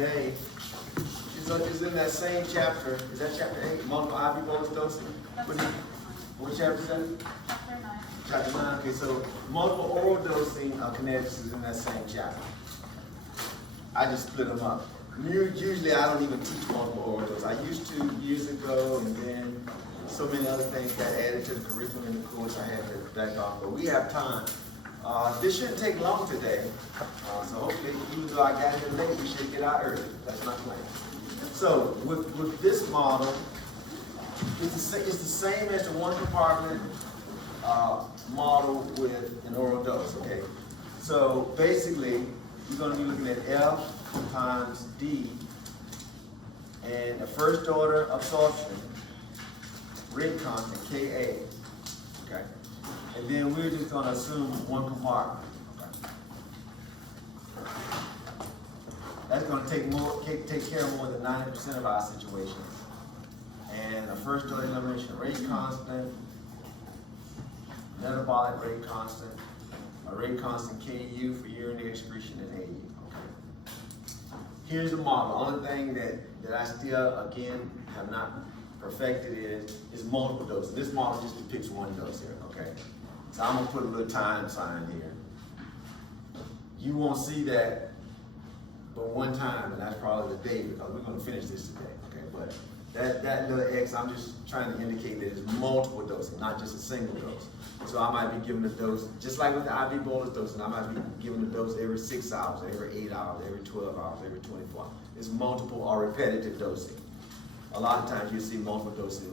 today is in that same chapter. Is that chapter 8? Multiple IV bolus dosing? What chapter is that? Chapter 9. Chapter 9. Okay, so multiple oral dosing kinetics is in that same chapter. I just split them up. Usually I don't even teach multiple oral dosing. I used to years ago, and then so many other things got added to the curriculum in the course. I had to back off, but we have time. This shouldn't take long today, so hopefully, even though I got here late, we should get out early. That's my plan. So with this model, it's the same as the one compartment model with an oral dose. Okay, so basically, you're going to be looking at F times D, and the first order absorption, rate constant, Ka. Okay. And then we're just going to assume one compartment. Okay. That's going to take care of more than 90% of our situations. And the first order elimination rate constant, metabolic rate constant, a rate constant Ku for urinary excretion and AU. Okay. Here's the model. The only thing that I still, again, have not perfected is multiple doses. This model just depicts one dose here, okay? So I'm gonna put a little time sign here. You won't see that but one time, and that's probably the day, because we're gonna finish this today, okay? But that little X, I'm just trying to indicate that it's multiple dosing, not just a single dose. So I might be giving a dose, just like with the IV bolus dosing, I might be giving a dose every 6 hours, every 8 hours, every 12 hours, every 24 hours. It's multiple or repetitive dosing. A lot of times you see multiple dosing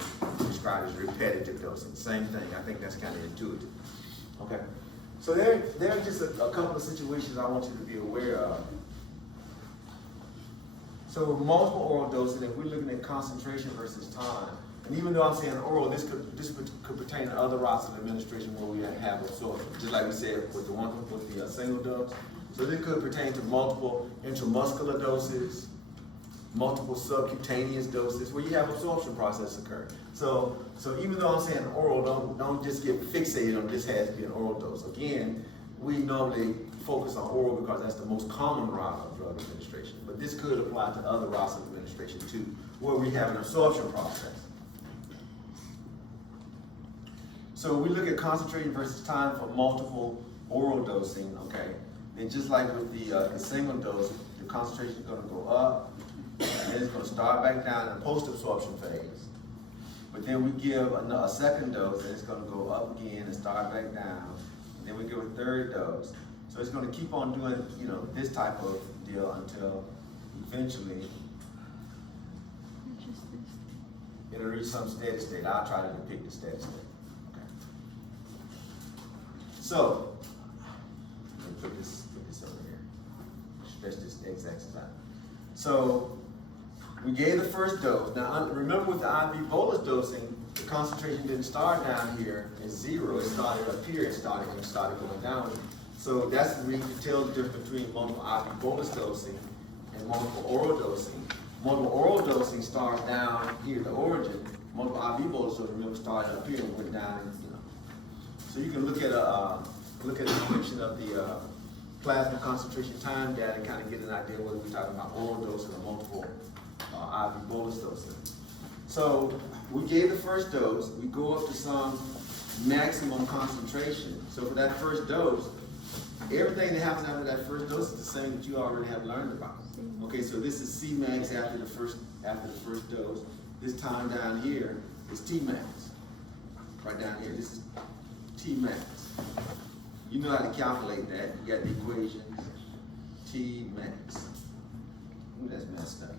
described as repetitive dosing. Same thing. I think that's kind of intuitive. Okay. So there are just a couple of situations I want you to be aware of. So with multiple oral dosing, if we're looking at concentration versus time, and even though I'm saying oral, this could pertain to other routes of administration where we have absorption, just like we said with the single dose. So this could pertain to multiple intramuscular doses, multiple subcutaneous doses where you have absorption process occur. So even though I'm saying oral, don't just get fixated on this has to be an oral dose. Again, we normally focus on oral because that's the most common route of drug administration. But this could apply to other routes of administration too, where we have an absorption process. So we look at concentration versus time for multiple oral dosing, okay? And just like with the single dose, the concentration is going to go up, and then it's going to start back down in the post-absorption phase. But then we give a second dose, and it's going to go up again and start back down. And then we give a third dose. So it's going to keep on doing, this type of deal until eventually it'll reach some steady state. I'll try to depict the steady state. Okay. So let me put this over here. Stretch this x-axis out. So we gave the first dose. Now remember with the IV bolus dosing, the concentration didn't start down here at 0. It started up here and started going down. So that's the reason to tell the difference between multiple IV bolus dosing and multiple oral dosing. Multiple oral dosing starts down here, the origin. Multiple IV bolus dosing, remember, started up here and went down. So you can look at a depiction of the plasma concentration time data and kind of get an idea whether we're talking about oral dosing or multiple IV bolus dosing. So we gave the first dose. We go up to some maximum concentration. So for that first dose, everything that happens after that first dose is the same that you already have learned about. Okay, so this is Cmax after the first dose. This time down here is Tmax. Right down here, this is Tmax. You know how to calculate that. You got the equations. Tmax. Ooh, that's messed up.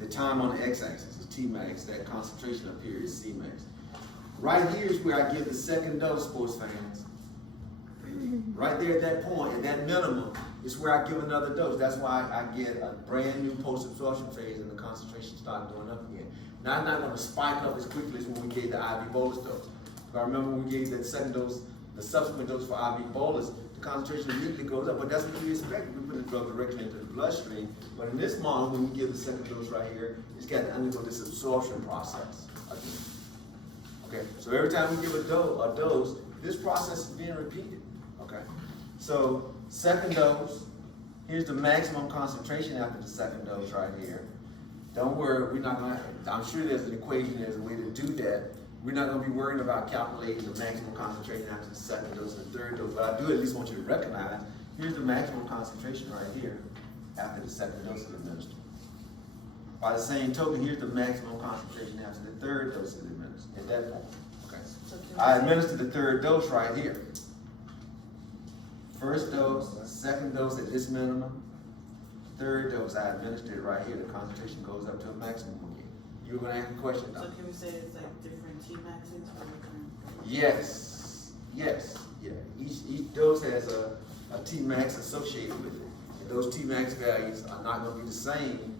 The time on the x-axis is Tmax. That concentration up here is Cmax. Right here is where I give the second dose, sports fans. Right there at that point, at that minimum, is where I give another dose. That's why I get a brand new post-absorption phase and the concentration starts going up again. Now, it's not going to spike up as quickly as when we gave the IV bolus dose. But I remember when we gave that second dose, the subsequent dose for IV bolus, the concentration immediately goes up. But that's what we expect. We put the drug directly into the bloodstream. But in this model, when we give the second dose right here, it's got to undergo this absorption process again. Okay, so every time we give a dose, this process is being repeated. Okay, so second dose, Here's the maximum concentration after the second dose right here. Don't worry, we're not gonna, I'm sure there's an equation, there's a way to do that. We're not gonna be worrying about calculating the maximum concentration after the second dose and the third dose, but I do at least want you to recognize, here's the maximum concentration right here after the second dose is administered. By the same token, here's the maximum concentration after the third dose is administered, at that point, okay? I administered the third dose right here. First dose, second dose at this minimum, third dose, I administered it right here, the concentration goes up to a maximum again. You were gonna ask a question, So though? can we say it's like different Tmaxes for different? Yes, yes, yeah. Each dose has a Tmax associated with it. And those Tmax values are not gonna be the same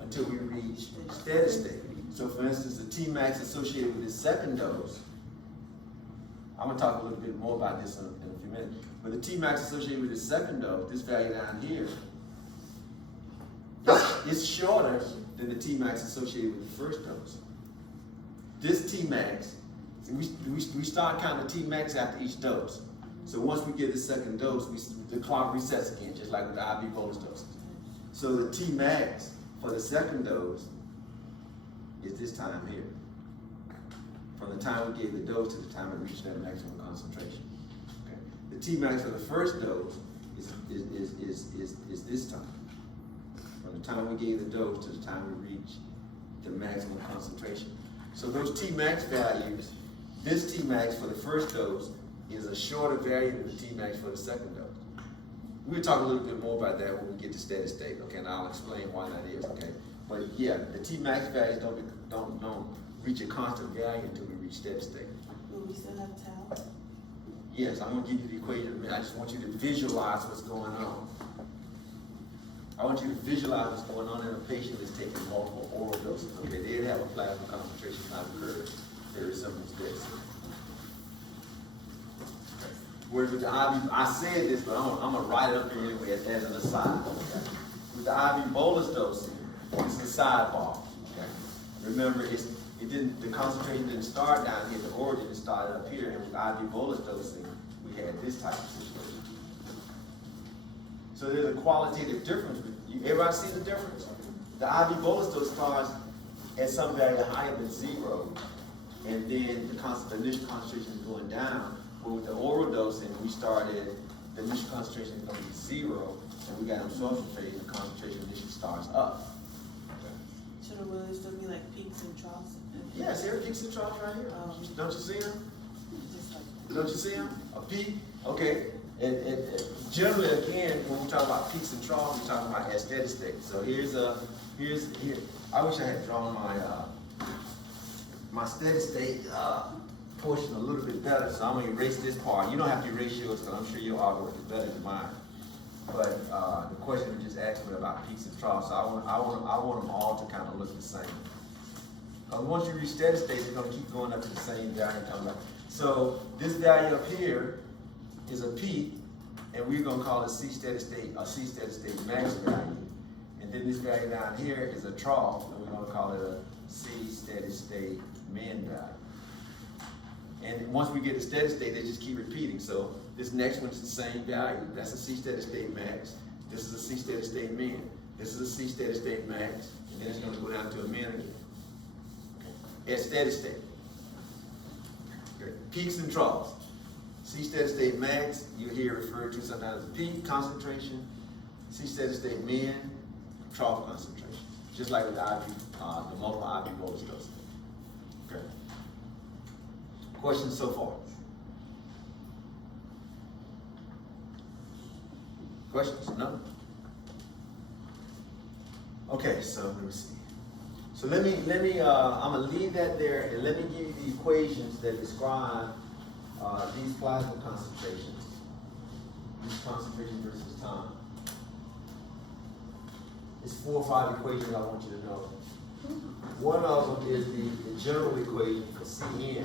until we reach steady state. So for instance, the Tmax associated with this second dose, I'm gonna talk a little bit more about this in a few minutes, but the Tmax associated with the second dose, this value down here, it's shorter than the Tmax associated with the first dose. This Tmax, we start counting Tmax after each dose. So once we get the second dose, the clock resets again, just like with the IV bolus doses. So the Tmax for the second dose is this time here. From the time we gave the dose to the time it reached that maximum concentration. Okay. The Tmax for the first dose is this time. From the time we gave the dose to the time we reach the maximum concentration. So those Tmax values, this Tmax for the first dose is a shorter value than the Tmax for the second dose. We'll talk a little bit more about that when we get to steady state, okay, and I'll explain why that is, okay? But yeah, the Tmax values don't reach a constant value until we reach steady state. Will we still have tau? Yes, I'm gonna give you the equation. I just want you to visualize what's going on. I want you to visualize what's going on in a patient that's taking multiple oral doses. Okay, they'd have a plasma concentration type curve, very similar to this. Whereas with the IV, I said this, but I'm gonna write it up here anyway as an aside. Okay? With the IV bolus dosing, it's a sidebar. Okay? Remember, the concentration didn't start down here, the origin started up here, and with IV bolus dosing, we had this type of situation. So there's a qualitative difference. Everybody see the difference? The IV bolus dose starts at some value higher than 0, and then the initial concentration is going down. But with the oral dosing, we started, the initial concentration is going to be 0, and we got an absorption phase, the concentration initially starts up. Should it really still be like peaks and troughs? Yes, there are peaks and troughs right here. Don't you see them? Just like Don't you see them? A peak, okay. And generally, again, when we talk about peaks and troughs, we're talking about at steady state. So here. I wish I had drawn my steady state portion a little bit better. So I'm gonna erase this part. You don't have to erase yours, because I'm sure your artwork is better than mine. But the question you just asked me about peaks and troughs, so I want them all to kind of look the same. Once you reach steady state, it's gonna keep going up to the same value. So this value up here is a peak, and we're gonna call it C steady state max value. And then this value down here is a trough, and we're gonna call it a C steady state min value. And once we get to steady state, they just keep repeating. So this next one's the same value. That's a C steady state max. This is a C steady state min. This is a C steady state max, and then it's gonna go down to a min again. At steady state. Okay. Peaks and troughs. C steady state max, you hear referred to sometimes as peak concentration. C steady state min, trough concentration. Just like with the IV, the multiple IV bolus dosing. Okay. Questions so far? Questions? No? Okay, so let me see. So let me, I'm gonna leave that there, and let me give you the equations that describe these plasma concentrations. These concentration versus time. It's 4 or 5 equations I want you to know. One of them is the general equation for Cn.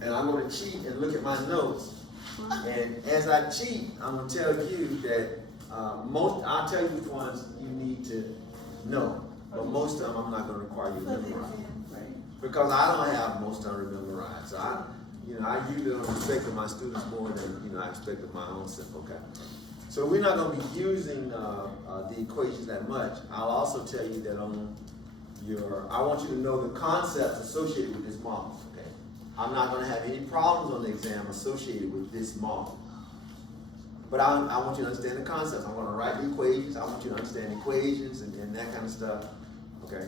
And I'm gonna cheat and look at my notes. And as I cheat, I'm gonna tell you that I'll tell you which ones you need to know. But most of them I'm not gonna require you to memorize. Because I don't have most of them memorized. So I usually don't expect of my students more than I expect of my own self. Okay. So we're not gonna be using, the equations that much. I'll also tell you that on I want you to know the concepts associated with this model, okay? I'm not gonna have any problems on the exam associated with this model. But I want you to understand the concepts. I'm gonna write the equations, I want you to understand equations and that kind of stuff, okay?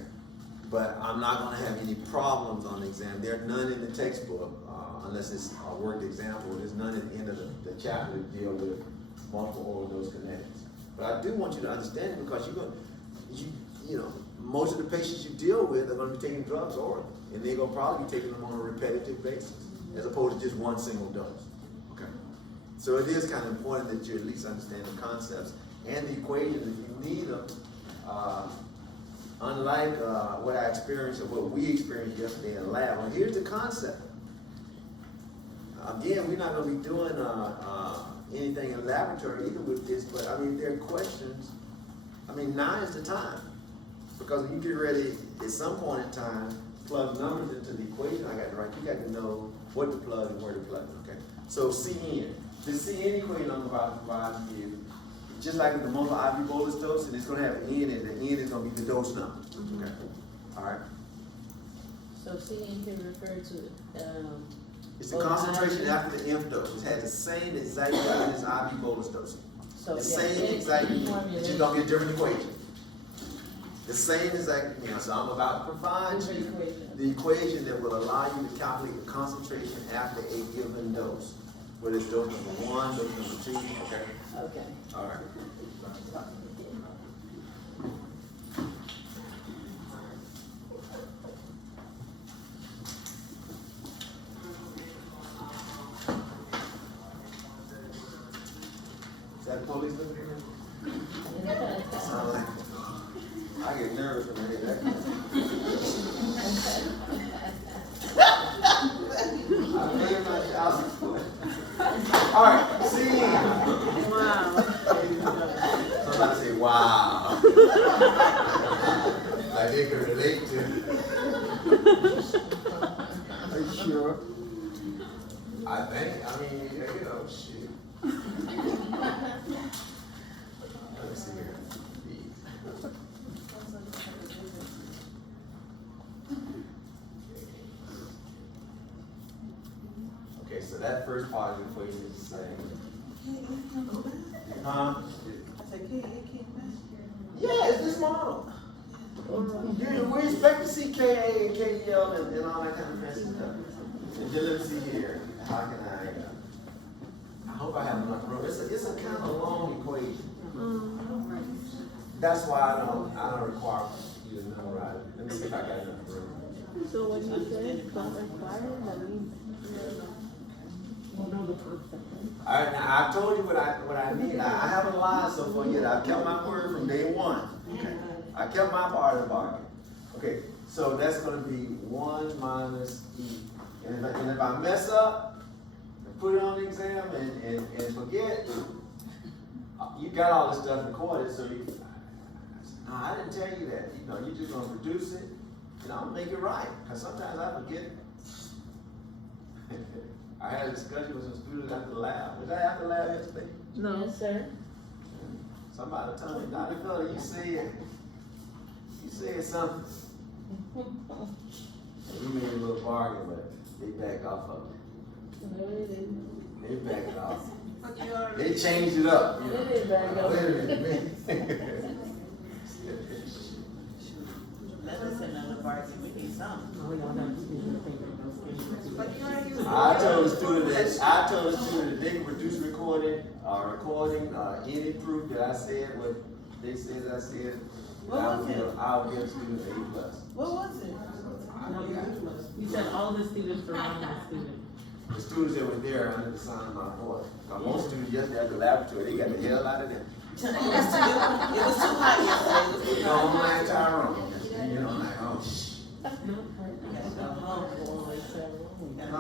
But I'm not gonna have any problems on the exam. There are none in the textbook, unless it's a worked example. There's none at the end of the chapter that deal with multiple order dose kinetics. But I do want you to understand it because you know, most of the patients you deal with are gonna be taking drugs orally, and they're gonna probably be taking them on a repetitive basis, as opposed to just one single dose, okay? So it is kind of important that you at least understand the concepts and the equations if you need them. Unlike what I experienced or what we experienced yesterday in lab. Well, here's the concept. Again, we're not going to be doing anything in laboratory either with this, but I mean, there are questions. I mean, now is the time. Because when you get ready, at some point in time, plug numbers into the equation I got to write, you got to know what to plug and where to plug it, okay? So Cn. The Cn equation I'm about to provide to you, just like with the multiple IV bolus dose, and it's going to have an N, and the N is going to be the dose number, okay? All right? So CN can refer to, It's the concentration after the nth dose. It has the same exact value as IV bolus dosing. so The yeah, same exact, it's just formulation, gonna be a different equation. The same exact, so I'm about to provide different you equation. the equation that will allow you to calculate the concentration after a given dose. Whether it's dose number 1, dose number 2, okay? Okay. All right. Is that the police looking at me? Sound like, I get nervous when I hear that. I made my child support. All right, see. Wow. Somebody say, wow. Like they can relate to. Are you sure? I think, I mean, you know, shit. Let me see here. Okay, so that first part of the equation is the same. Huh? I said, K, it came back. Yeah, it's this model. We expect to see KA and KEL and all that kind of fancy stuff. And then let's see here. How can I hope I have enough room. It's a kind of long equation. That's why I don't require you to memorize it. Let me see if I got enough room. So when you say don't require, that means you know the concept. All right, now I told you what I need. I haven't lied so far yet. I've kept my word from day one. Okay. I kept my part of the bargain. Okay, so that's going to be 1 minus E. And if I mess up and put it on the exam and forget, you got all this stuff recorded, so you. No, I didn't tell you that. You know, you're just going to produce it, and I'm going to make it right. Because sometimes I forget. I had a discussion with some students after the lab. Was I after the lab yesterday? No. Yes, sir. Somebody told me, Dr. Miller, you said something. We made a little bargain, but they backed off of it. No, it isn't. They backed off. But you already. They changed it up. You know. It is backed off. Wait a minute. Let us in on the varsity, we need something. Oh, y'all got to be your favorite. But you already used. I told the student that they can produce recording any proof that I said what they said I said. What was it? I'll give students an A+. What was it? You said all the students for one student. The students that were there under the sign of my voice. Most students yesterday at the laboratory, they got the hell out of there. It was too hot yesterday. It was too You know, I'm hot. like Tyrone. You know, I'm like, oh, shh. No,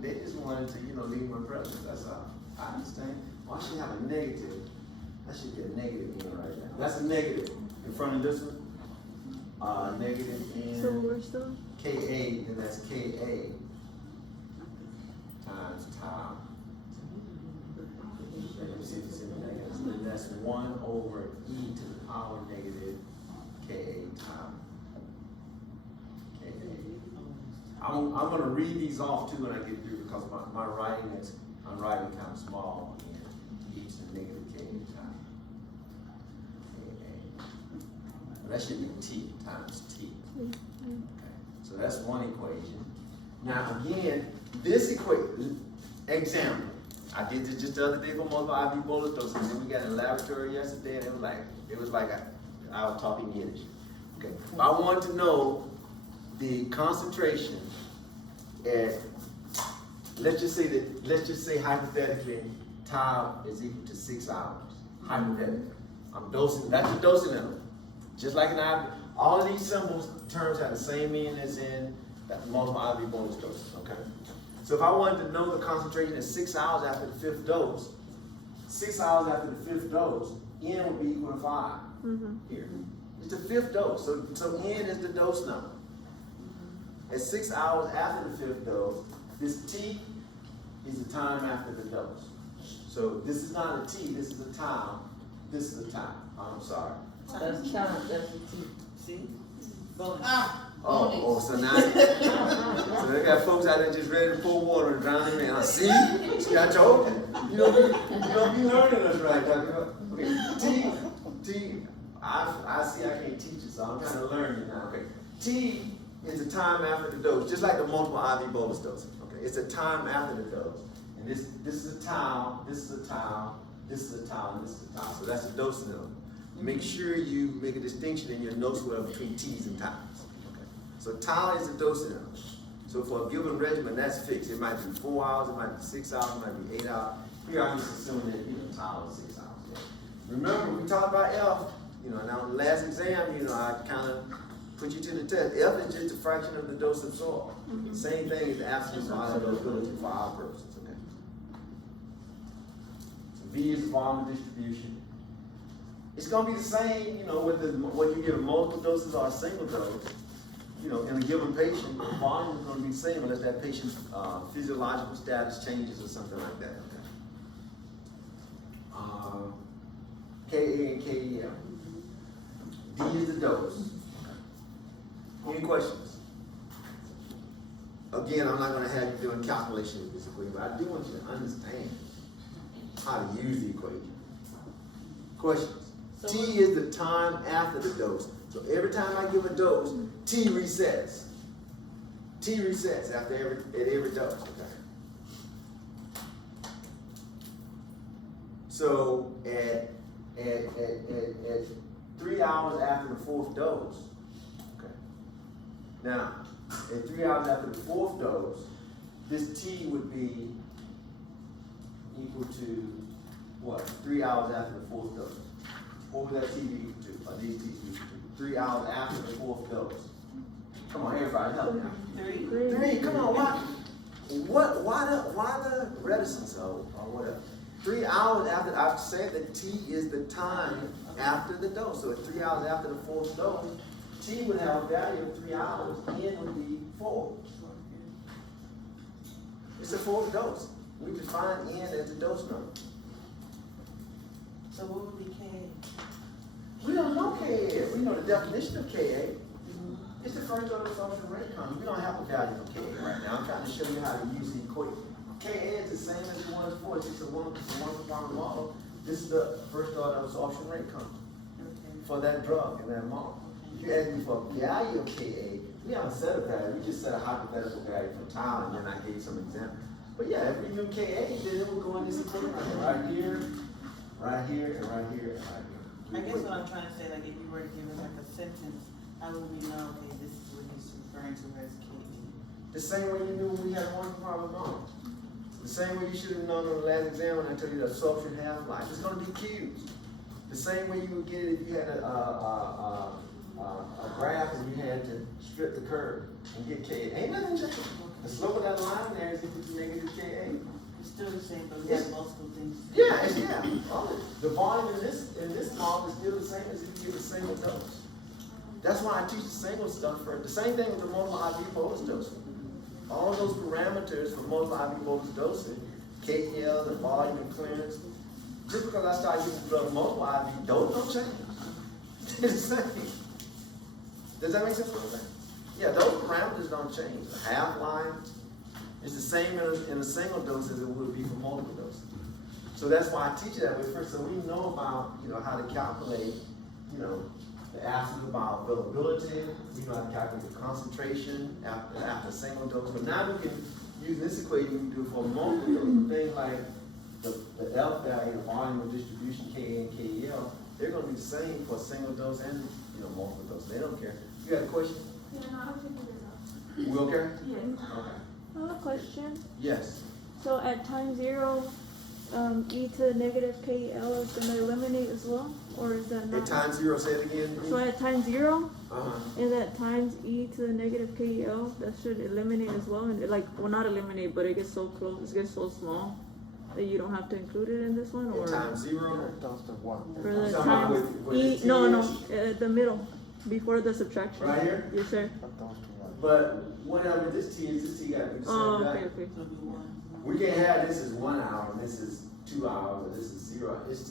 they just wanted to, leave my presence, that's all. I understand. Why should have a negative? That should be a negative in right now. That's a negative in front of this one. Negative So in we're still. KA, and that's KA times tau. Let me see if it's in the negative. that's 1 over e to the power negative Ka times Ka. I'm gonna read these off too when I get through because my writing I'm writing kind of small and e to the negative Ka times Ka. That should be t times t. Okay. So that's one equation. Now again, this equation, example, I did this just the other day for multiple IV bolus doses, and then we got in the laboratory yesterday, and it was like I was talking Yiddish. Okay, I want to know the concentration at, let's just say hypothetically, tau is equal to 6 hours. Hypothetically, I'm dosing. That's the dosing interval. Just like an IV, all of these symbols terms have the same meaning as in multiple IV bolus doses. Okay. So if I wanted to know the concentration at 6 hours after the 5th dose, 6 hours after the 5th dose, N would be equal to 5 here. It's the 5th dose, so N is the dose number. At 6 hours after the 5th dose, this T is the time after the dose. So this is not a T, this is a time, this is a time. I'm sorry. That's time, that's the T. See? Bonus. Oh, so now, so they got folks out there just ready to pour water and drown them in. See, I told you. You don't be learning us right, Dr. Okay, I see I can't teach it, so I'm trying to learn it now. Okay, T is the time after the dose, just like the multiple IV bolus dosing. Okay, it's the time after the dose, and this is a tau, this is a tau, this is a tau, and this is a tau. So that's the dose interval. Make sure you make a distinction in your notes between T's and times. So tau is the dose interval. So for a given regimen, that's fixed. It might be 4 hours, it might be 6 hours, it might be 8 hours. Here I'm just assuming that tau is 6 hours. Yeah. Remember, we talked about F. Now in the last exam, I kind of put you to the test. F is just a fraction of the dose absorbed. Same thing as the absolute biodiversity for our purposes. Okay. So V is the volume distribution. It's gonna be the same, whether you give multiple doses or a single dose. In a given patient, the volume is going to be the same unless that patient's physiological status changes or something like that. Okay. Ka and KEL. D is the dose. Any questions? Again, I'm not going to have you doing calculation with this equation, but I do want you to understand how to use the equation. Questions? So T is the time after the dose. So every time I give a dose, T resets. T resets at every dose. Okay. So at 3 hours after the 4th dose. Okay. Now, at 3 hours after the 4th dose, this T would be equal to what? 3 hours after the 4th dose. What would that T be equal to? Or these T's be equal to? 3 hours after the 4th dose. Come on, everybody, help me out. 3. Come on, why the reticence or whatever? 3 hours after, I've said that T is the time after the dose. So at 3 hours after the 4th dose, T would have a value of 3 hours. N would be 4. It's a 4th dose. We define N as the dose number. So what would be Ka? We don't know Ka. We know the definition of Ka. It's the first order absorption rate constant. We don't have a value for Ka right now. I'm trying to show you how to use the equation. Ka is the same as 1 is 4. It's a 1 pound model. This is the first order absorption rate constant for that drug in that model. If you ask me for a value of Ka, we haven't set a value. We just set a hypothetical value for tau, and then I gave some examples. But yeah, if we knew Ka, then it would go in this equation right here, right here, and right here, and right here. I guess what I'm trying to say, like if you were to give it like a sentence, how would we know, okay, this is what he's referring to as Ka? The same way you knew when we had one problem on. The same way you should have known on the last exam when I told you the absorption half-life. It's going to be Q's. The same way you would get it if you had a graph and you had to strip the curve and get Ka. Ain't nothing changed. The slope of that line there is equal to negative Ka. It's still the same, but we have multiple things. Yeah. The volume in this model is still the same as if you give a single dose. That's why I teach the single stuff first. The same thing with the multiple IV bolus dosing. All those parameters for multiple IV bolus dosing, KL, the volume and clearance, just because I start using drug multiple IV, those don't change. They're the same. Does that make sense what I'm saying? Yeah, those parameters don't change. The half-life is the same in a single dose as it would be for multiple doses. So that's why I teach it that way first, so we know about, how to calculate, the absolute bioavailability, we know how to calculate the concentration after a single dose. But now we can use this equation, we can do it for multiple doses. Things like the F value, the volume of distribution, Ka and Kel, they're gonna be the same for a single dose and, multiple doses. They don't care. You got a question? Yeah, no, I figured it out. We okay? Yes. Okay. I have a question. Yes. So at time 0, e to the negative KL is gonna eliminate as well, or is that not? At time 0, say it again. So at time 0, Uh-huh. is at times e to the negative KL, that should eliminate as well, and not eliminate, but it gets so close, it gets so small that you don't have to include it in this one, or? At time 0. For the Talking time, with e, the no, TS? the middle, before the subtraction. Right here? Yes, sir. But whatever this T gotta be the same Oh, value. okay, okay. So it'll be 1. We can't have this as 1 hour, and this is 2 hours, and this is 0. It's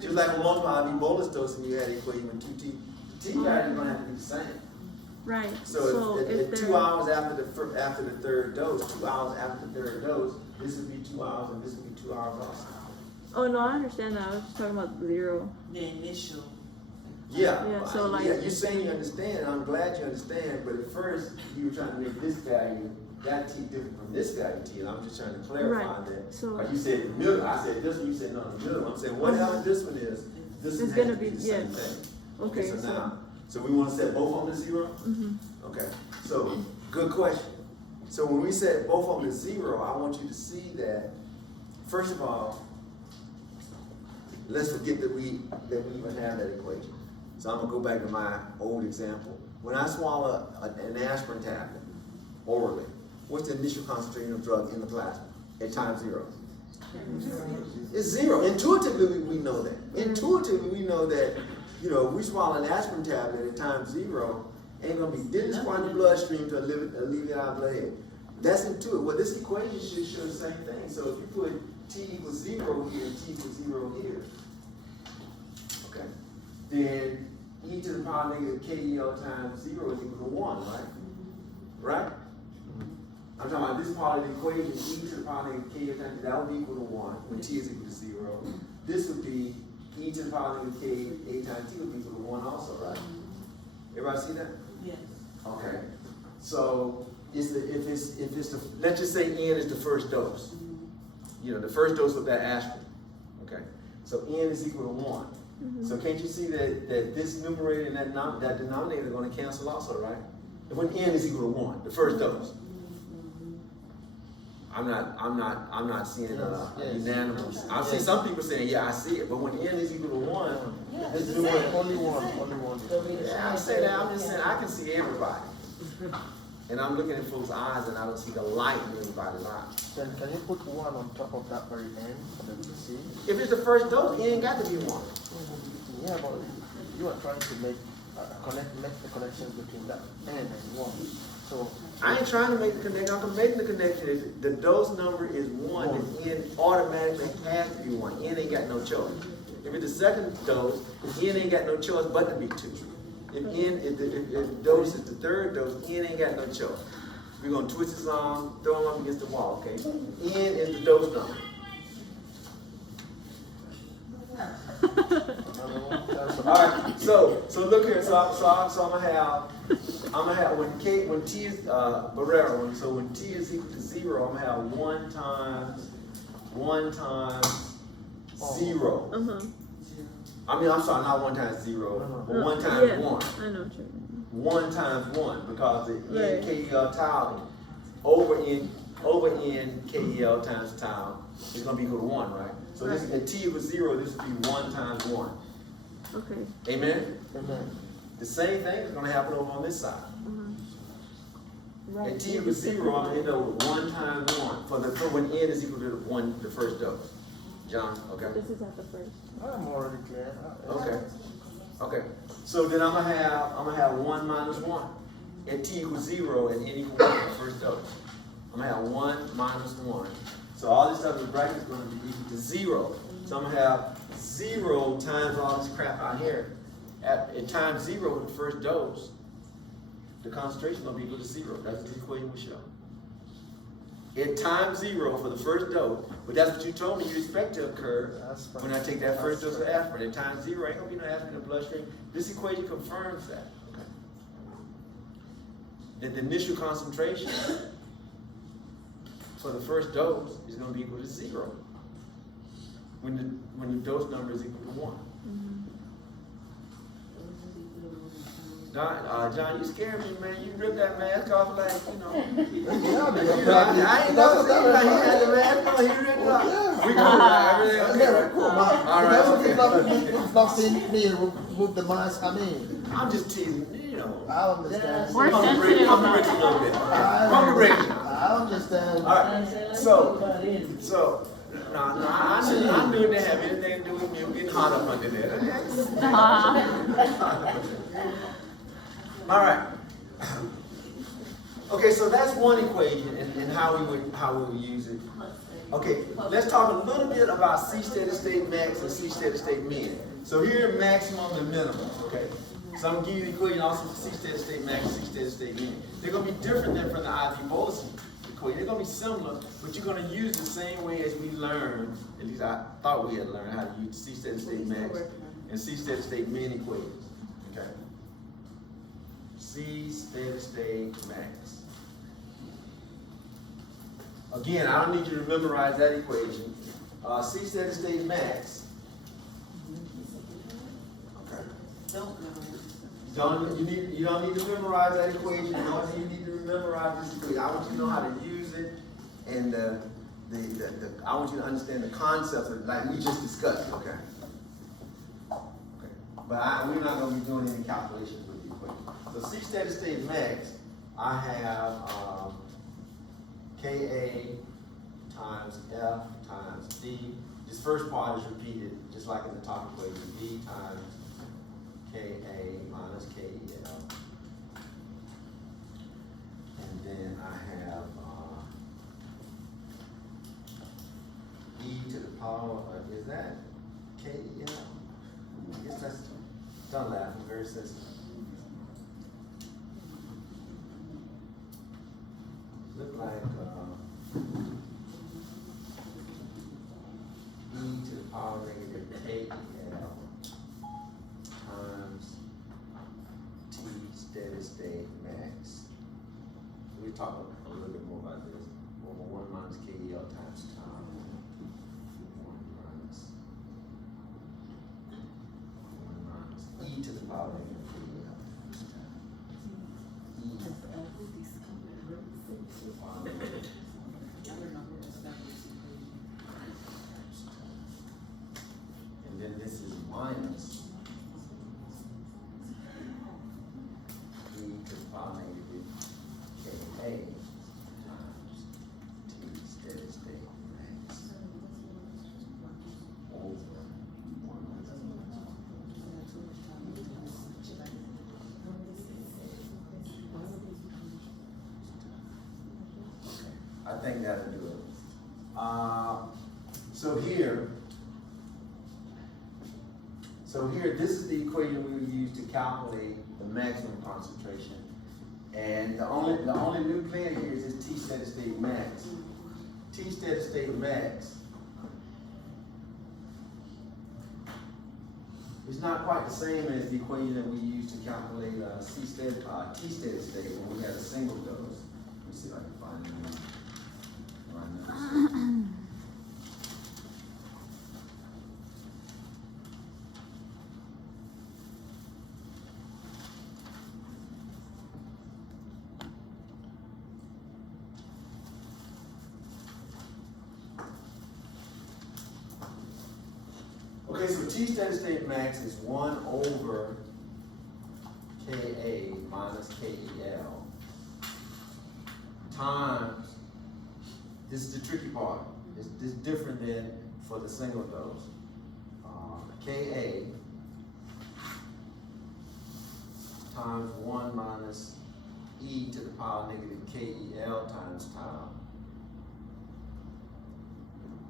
just like a multiple IV bolus dosing, you had equation with 2T. The T value is gonna have to be the same. Right, So if at they're. 2 hours after the third dose, 2 hours after the third dose, this would be 2 hours, and this would be 2 hours also. Oh, no, I understand that, I was just talking about 0. The initial. Yeah, Yeah, so like- yeah, you're saying you understand, and I'm glad you understand, but at first, you were trying to make this value, that T different from this value T, and I'm just trying to clarify Right, that. so- Like you said the middle, I said this one, you said no, the middle, I'm saying whatever this one is, this It's one has gonna to be be- the same yeah. thing. Okay, So so- now, so we wanna set both of them to 0? Mm-hmm. Okay, so, good question. So when we set both of them to 0, I want you to see that, first of all, let's forget that we even have that equation. So I'm gonna go back to my old example. When I swallow an aspirin tablet orally, what's the initial concentration of drug in the plasma at time 0? It's 0. Intuitively, we know that. Intuitively, we know that, if we swallow an aspirin tablet at time 0, ain't gonna be didn't squat in the bloodstream to alleviate our bloodhead. That's intuitive. Well, this equation should show the same thing. So if you put T equals 0 here, T equals 0 here, okay, then e to the power negative KEL times 0 is equal to 1, right? Right? I'm talking about this part of the equation, e to the power negative KEL times, that would be equal to 1 when T is equal to 0. This would be e to the power negative K, A times T would be equal to 1 also, right? Everybody see that? Yes. Okay. So if it's the, let's just say N is the first dose. The first dose of that aspirin. Okay. So N is equal to 1. So can't you see that this numerator and that denominator are going to cancel also, right? When N is equal to 1, the first dose. I'm not seeing a unanimous. I see some people saying, yeah, I see it, but when N is equal to 1, this numerator. Only one. Yeah, I say that. I'm just saying I can see everybody, and I'm looking at folks' eyes, and I don't see the light in everybody's eyes. Then can you put 1 on top of that very end for them to see? If it's the first dose, it ain't got to be 1. Yeah, but you are trying to make the connections between that end and 1. So I ain't trying to make the connection. I'm making the connection. If the dose number is 1, then N automatically has to be 1. N ain't got no choice. If it's the second dose, N ain't got no choice but to be 2. If the dose is the third dose, N ain't got no choice. We're gonna twist his arm, throw him up against the wall, okay? N is the dose number. Alright, so look here, so I'm gonna have when T is Barrera, so when T is equal to 0, I'm gonna have 1 times 0. I mean, I'm sorry, not 1 times 0, but 1 times yeah, 1. I know what you're mean. 1 times 1, because the Right. NKEL tau over N KEL times tau is gonna be equal to 1, right? So this at T equals 0, this would be 1 times 1. Okay. Amen? Amen. The same thing is gonna happen over on this side. At T equals 0, I'm gonna end up with 1 times 1 for when N is equal to 1, the first dose. John, okay? This is at the first. I'm already clear. Okay. So then I'm gonna have 1 minus 1. At T equals 0 and N equals 1 the first dose. I'm gonna have 1 minus 1. So all this stuff in the bracket is gonna be equal to 0. So I'm gonna have 0 times all this crap out here. At times 0 with the first dose, the concentration is gonna be equal to 0. That's what the equation will show. At times 0 for the first dose, but that's what you told me you expect to occur That's when I take that first dose of aspirin. At times 0, ain't gonna be no aspirin in the bloodstream. This equation confirms that. Okay. That the initial concentration for the first dose is going to be equal to 0 when the dose number is equal to 1. John, you scared me, man. You ripped that mask off like, you know. I ain't never seen him like he had the mask on. He ripped it off. We go, everything okay. All right, You've not seen me remove the mask. I mean, I'm just teasing, you know. I understand. We're sensitive Pump the about brakes a little bit. I Pump the brakes. I understand. All right, so, I knew it didn't have anything to do with me getting hot up under there. All right. Okay, so that's one equation and how we would use it. Okay, let's talk a little bit about C steady state max and C steady state min. So here maximum and minimum, okay? So I'm gonna give you the equation also for C steady state max and C steady state min. They're gonna be different than from the IV bolus equation. They're gonna be similar, but you're gonna use the same way as we learned, at least I thought we had learned how to use C steady state max and C steady state min equations, okay? C steady state max. Again, I don't need you to memorize that equation. C steady state max. Okay. You don't need to memorize that equation. You need to memorize this equation. I want you to know how to use it, and I want you to understand the concepts of, like we just discussed. Okay. Okay. But we're not going to be doing any calculations with the equation. So C steady state max, I have Ka times F times D. This first part is repeated just like in the top equation. D times Ka minus KEL. And then I have E to the power of, is that KEL? I guess that's, don't laugh, I'm very sensitive. Look like E to the power negative KEL times T steady state max. We'll talk a little bit more about this. 1 minus KEL times time. 1 minus E to the power negative KEL times time. E to the power negative and then this is minus E to the power negative Ka times T steady state max over 1. I think that'll do it. So here, this is the equation we would use to calculate the maximum concentration. And the only new plan here is this T steady state max. T steady state max is not quite the same as the equation that we use to calculate T steady state when we had a single dose. Let me see if I can find it. Okay, so T steady state max is 1 over Ka minus KEL times, this is the tricky part. This is different than for the single dose. Ka times 1 minus E to the power negative KEL times time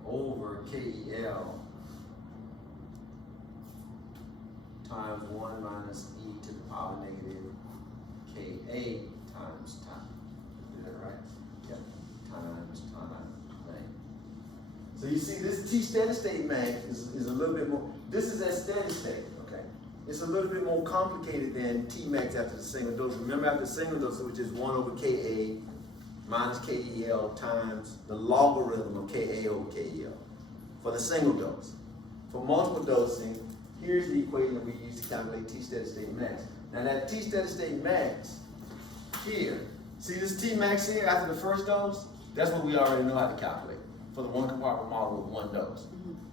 over KEL times 1 minus e to the power negative Ka times time. Is that right? Yep. Times time length. So you see this T steady state max is a little bit more, this is at steady state, okay? It's a little bit more complicated than T max after the single dose. Remember after the single dose, which is 1 over Ka minus KEL times the logarithm of Ka over KEL for the single dose. For multiple dosing, here's the equation that we use to calculate T steady state max. Now that T steady state max here, see this T max here after the first dose? That's what we already know how to calculate for the one compartment model with one dose.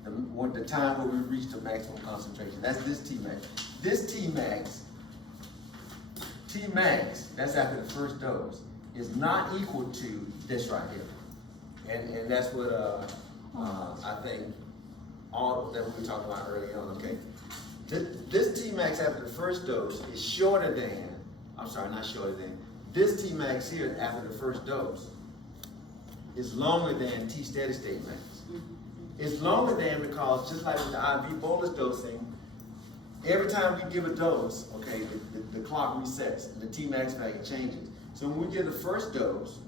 The time where we reach the maximum concentration. That's this T max. This T max, that's after the first dose, is not equal to this right here. And that's what I think all that we were talking about earlier on, okay? This T max after the first dose is shorter than, I'm sorry, not shorter than, this T max here after the first dose is longer than T steady state max. It's longer than because just like with the IV bolus dosing, every time we give a dose, okay, the clock resets and the T max value changes. So when we give the first dose,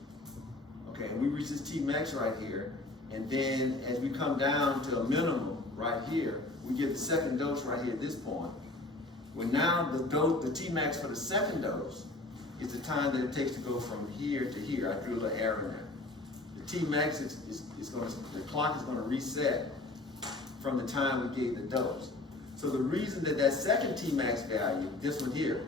okay, and we reach this T max right here, and then as we come down to a minimum right here, we get the second dose right here at this point. Well, now the T max for the second dose is the time that it takes to go from here to here. I drew a little arrow there. The T max is going to, the clock is going to reset from the time we gave the dose. So the reason that second T max value, this one here,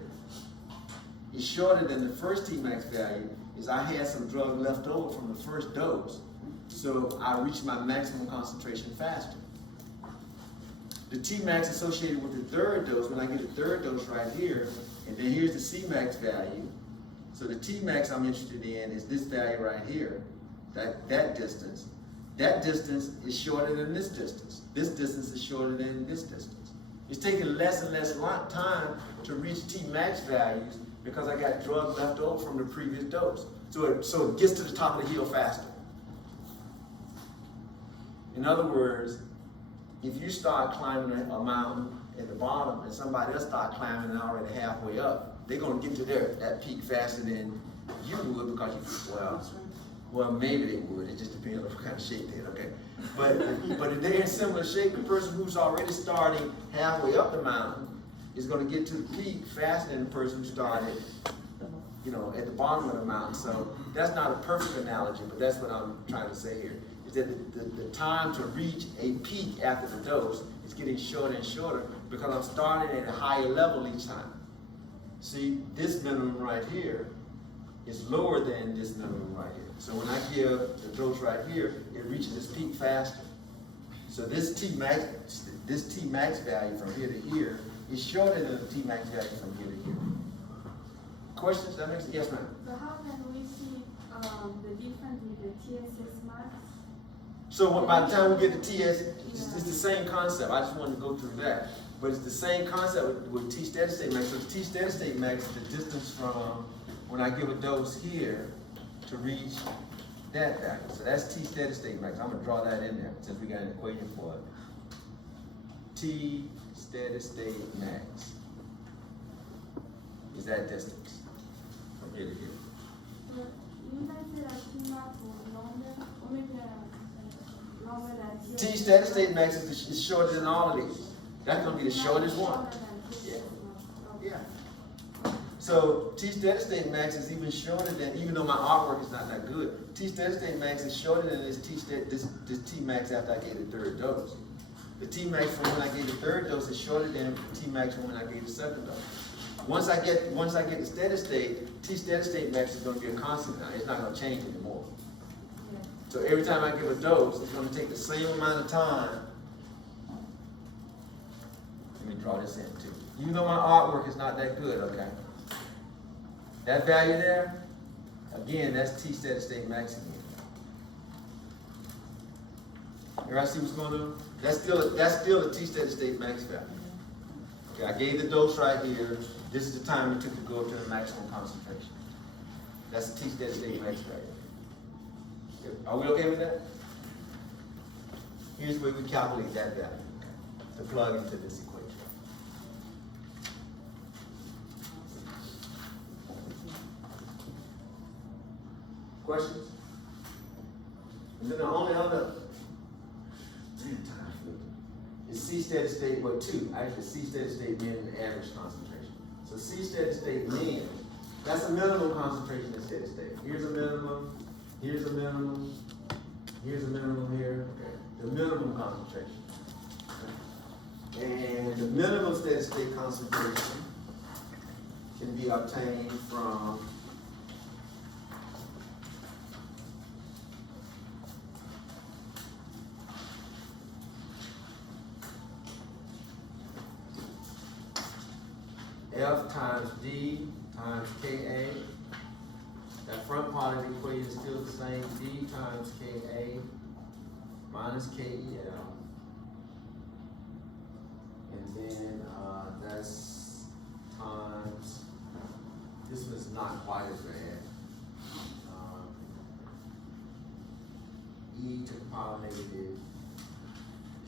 is shorter than the first T max value is I had some drug left over from the first dose. So I reached my maximum concentration faster. The T max associated with the third dose, when I get the third dose right here, and then here's the C max value. So the T max I'm interested in is this value right here, that distance. That distance is shorter than this distance. This distance is shorter than this distance. It's taking less and less time to reach T max values because I got drug left over from the previous dose. So it gets to the top of the hill faster. In other words, if you start climbing a mountain at the bottom and somebody else start climbing and already halfway up, they're gonna get to that peak faster than you would because well, maybe they would. It just depends on what kind of shape they're in, okay? But if they're in similar shape, the person who's already starting halfway up the mountain is gonna get to the peak faster than the person who started, at the bottom of the mountain. So that's not a perfect analogy, but that's what I'm trying to say here. Is that the time to reach a peak after the dose is getting shorter and shorter because I'm starting at a higher level each time. See, this minimum right here is lower than this minimum right here. So when I give the dose right here, it reaches its peak faster. So this T max value from here to here is shorter than the T max value from here to here. Questions? That makes sense? Yes, ma'am. So how can we see the difference with the TSS max? So by the time we get to TS, it's the same concept. I just wanted to go through that. But it's the same concept with T steady state max. So the T steady state max is the distance from when I give a dose here to reach that value. So that's T steady state max. I'm gonna draw that in there since we got an equation for it. T steady state max is that distance from here to here. So you guys say that T max was longer, or maybe longer than TSS? T steady state max is shorter than all of these. That's gonna be the shortest one. Shorter than TSS Yeah. max. Yeah. So T steady state max is even shorter than, even though my artwork is not that good, T steady state max is shorter than this T max after I gave the third dose. The T max from when I gave the third dose is shorter than the T max from when I gave the second dose. Once I get to steady state, T steady state max is gonna be a constant now. It's not gonna change anymore. Yeah. So every time I give a dose, it's gonna take the same amount of time. Let me draw this in too. You know my artwork is not that good, okay? That value there, again, that's T steady state max again. Everybody see what's going on? That's still a T steady state max value. Okay, I gave the dose right here. This is the time it took to go up to the maximum concentration. That's the T steady state max value. Are we okay with that? Here's where we calculate that value to plug into this equation. Questions? And then the only other is C steady state, well, two, actually C steady state mean and average concentration. So C steady state mean, that's a minimum concentration in steady state. Here's a minimum, here's a minimum, here's a minimum here, the minimum concentration. And the minimum steady state concentration can be obtained from F times D times Ka. That front part of the equation is still the same. D times Ka minus Kel. And then that's times, this one's not quite as bad. E to the power negative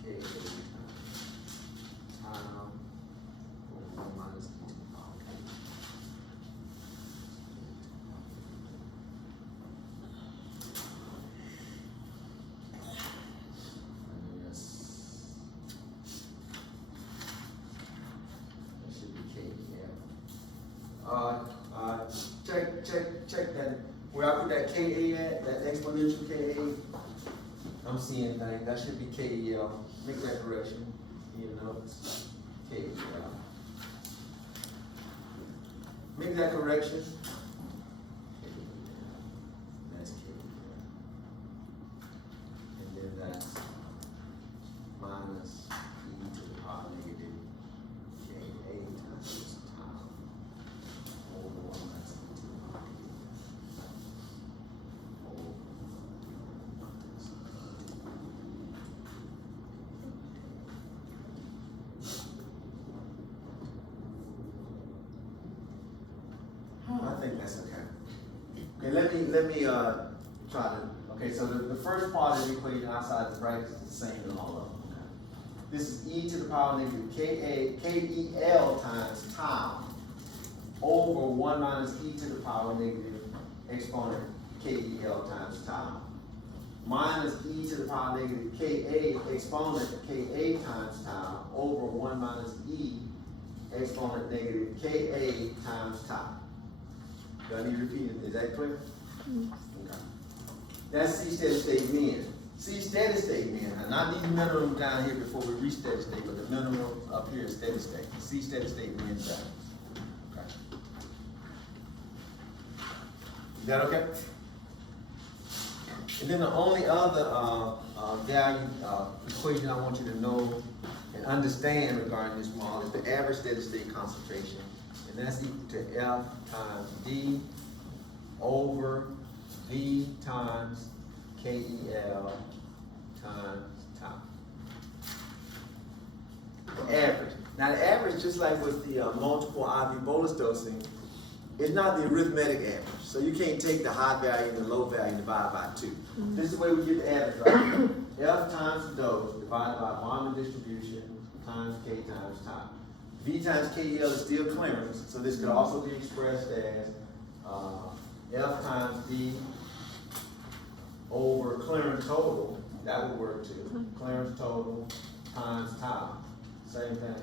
Ka times 1 minus E to the power K. Check that, where I put that Ka at, that exponential Ka, I'm seeing things, that should be Kel, make that correction, you know, it's Kel. Make that correction. That's Kel. And then that's minus E to the power negative Ka times time over 1 minus E to the power I think that's okay. Okay, let me try to, okay, so the first part of the equation outside the brackets is the same in all of them. Okay? This is E to the power negative Kel times tau over 1 minus E to the power negative exponent Kel times tau minus E to the power negative Ka exponent Ka times tau over 1 minus E exponent negative Ka times tau. Do I need to repeat it? Is that clear? Okay. That's C steady state min. C steady state min. Now, not these minimums down here before we reach steady state, but the minimum up here is steady state. C steady state min values. Okay. Is that okay? And then the only other value equation I want you to know and understand regarding this model is the average steady state concentration. And that's equal to F times D over V times Kel times tau. The average. Now the average, just like with the multiple IV bolus dosing, is not the arithmetic average. So you can't take the high value and the low value and divide by 2. This is the way we get the average right. F times dose divided by volume distribution times K times tau. V times Kel is still clearance, so this could also be expressed as F times D over clearance total. That would work too. Clearance total times tau. Same thing.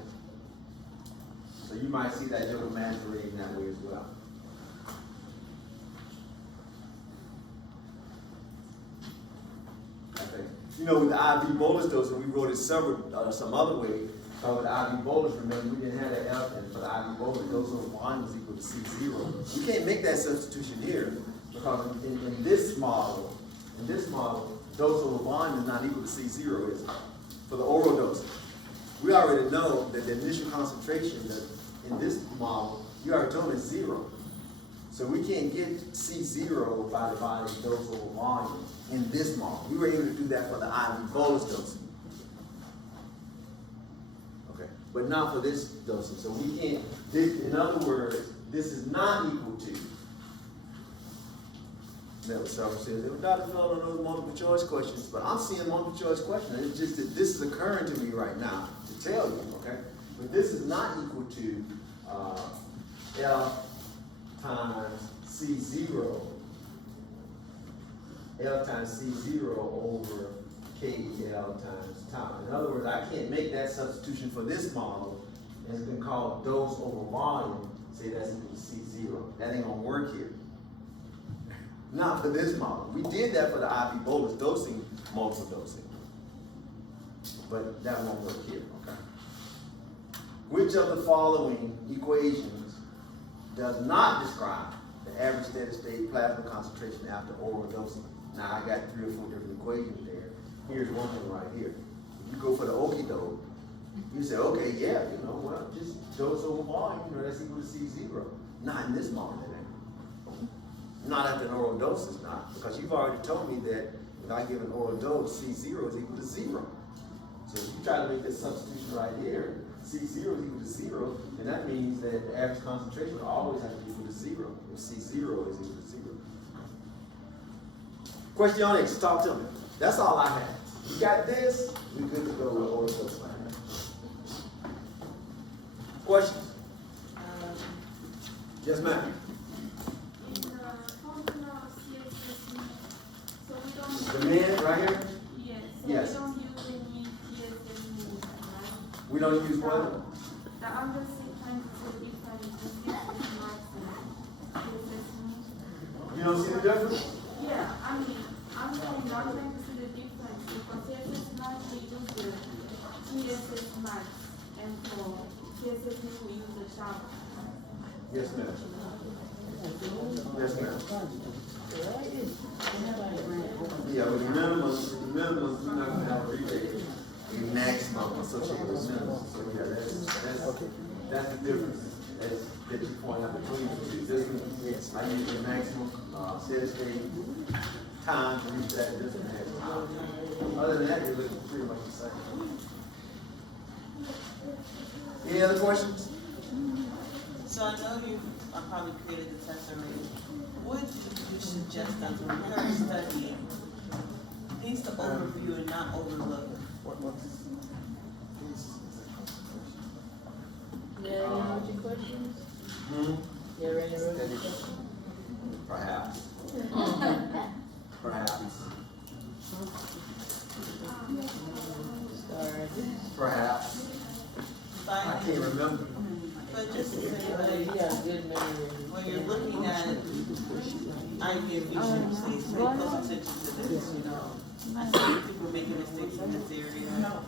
So you might see that little masquerading that way as well. Okay. You know, with the IV bolus dosing, we wrote it some other way. So with the IV bolus, remember, we didn't have that F, and for the IV bolus, dose over volume was equal to C0. We can't make that substitution here because in this model, dose over volume is not equal to C0, is it? For the oral dosing. We already know that the initial concentration that in this model, you already told me is 0. So we can't get C0 by dividing dose over volume in this model. We were able to do that for the IV bolus dosing. Okay, but not for this dosing. So we can't, in other words, this is not equal to met with several students. They were, Dr. Phil, on those multiple choice questions, but I'm seeing multiple choice questions. It's just that this is occurring to me right now to tell you, okay? But this is not equal to, F times C0, F times C0 over KEL times time. In other words, I can't make that substitution for this model. It's been called dose over volume, say that's equal to C0. That ain't gonna work here. Not for this model. We did that for the IV bolus dosing, multiple dosing. But that won't work here, okay? Which of the following equations does not describe the average steady state plasma concentration after oral dosing? Now I got 3 or 4 different equations there. Here's one thing right here. If you go for the okie doke, you say, okay, yeah, you know, well, just dose over volume, you know, that's equal to C0. Not in this model, it ain't. Not after an oral dose is not, because you've already told me that if I give an oral dose, C0 is equal to 0. So if you try to make this substitution right here, C0 is equal to 0, then that means that the average concentration will always have to be equal to 0 if C0 is equal to 0. Questionnaires, talk to me. That's all I have. You got this, we're good to go with oral dose. Questions? Yes, ma'am. In the functional CSS, so we don't. The men right here? Yes. Yes. So we don't use any CSS moves, right? We don't use what? The other trying to say difference between CSS marks and CSS moves. You don't see the difference? Yeah, I mean, I'm trying to see the difference because CSS marks we use the CSS marks and for CSS moves we use the sharp. Yes, ma'am. Yes, ma'am. Yeah, but the minimums, we're not gonna have a rebate. The maximum associated with minimums. So yeah, that's the difference. That you point out between the two. This one, I use the maximum, steady state time to reach that. This one has time. Other than that, you're looking pretty much the same. Any other questions? So I know you probably created the test already. Would you suggest that when you're studying, things to overview and not overlook? Perhaps. Perhaps. Perhaps. I can't remember. But just to say, like, when you're looking at IV efficiency, pay close attention to this, you know. I see people making mistakes in this area, you know.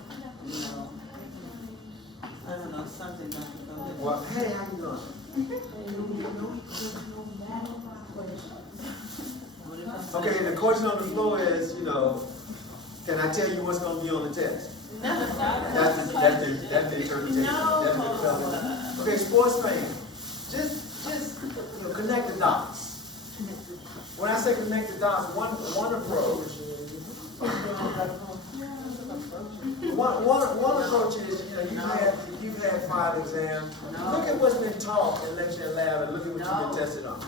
I don't know, something not to go with. Well, hey, how you doing? Okay, the question on the floor is, you know, can I tell you what's gonna be on the test? That's the interpretation. No. Okay, sports fan, just you know, connect the dots. When I say connect the dots, one approach. One approach is, you know, you've had 5 exams. Look at what's been taught in lecture and lab, and look at what you've been tested on.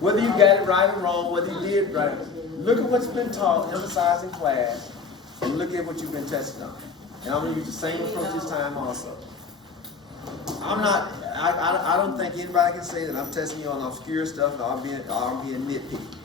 Whether you got it right or wrong, whether you did right, look at what's been taught, emphasized in class, and look at what you've been tested on. And I'm gonna use the same approach this time also. I don't think anybody can say that I'm testing you on obscure stuff or I'm being nitpicky.